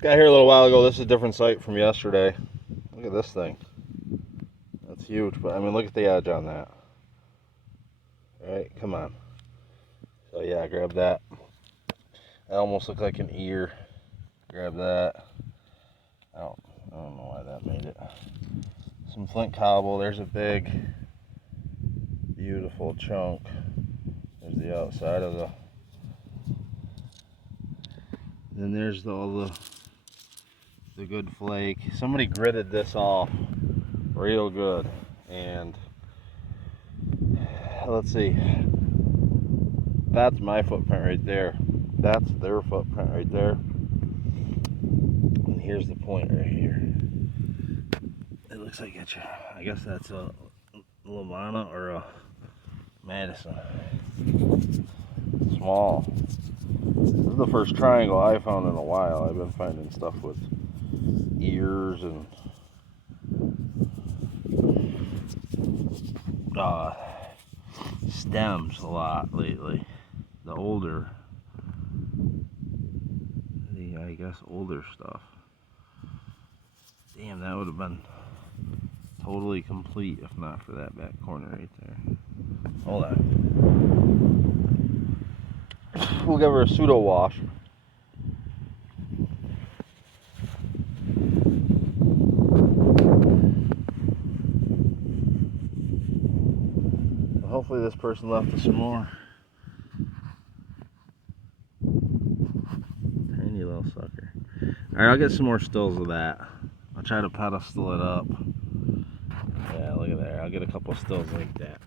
Got here a little while ago. This is a different site from yesterday. Look at this thing. That's huge, but I mean, look at the edge on that. All right, come on. So yeah, grab that. That almost looked like an ear. Grab that. I don't know why that made it. Some flint cobble. There's a big, beautiful chunk. There's the outside of the. Then there's all the good flake. Somebody gritted this off real good, and let's see. That's my footprint right there. That's their footprint right there. And here's the point right here. It looks like it's, I guess that's a Lavana or a Madison. Small. This is the first triangle I found in a while. I've been finding stuff with ears and stems a lot lately. The older, I guess older stuff. Damn, that would have been totally complete if not for that back corner right there. Hold on. We'll give her a pseudo wash. Hopefully this person left us some more. Tiny little sucker. Alright, I'll get some more stills of that. I'll try to pedestal it up. Yeah, look at that. I'll get a couple stills like that.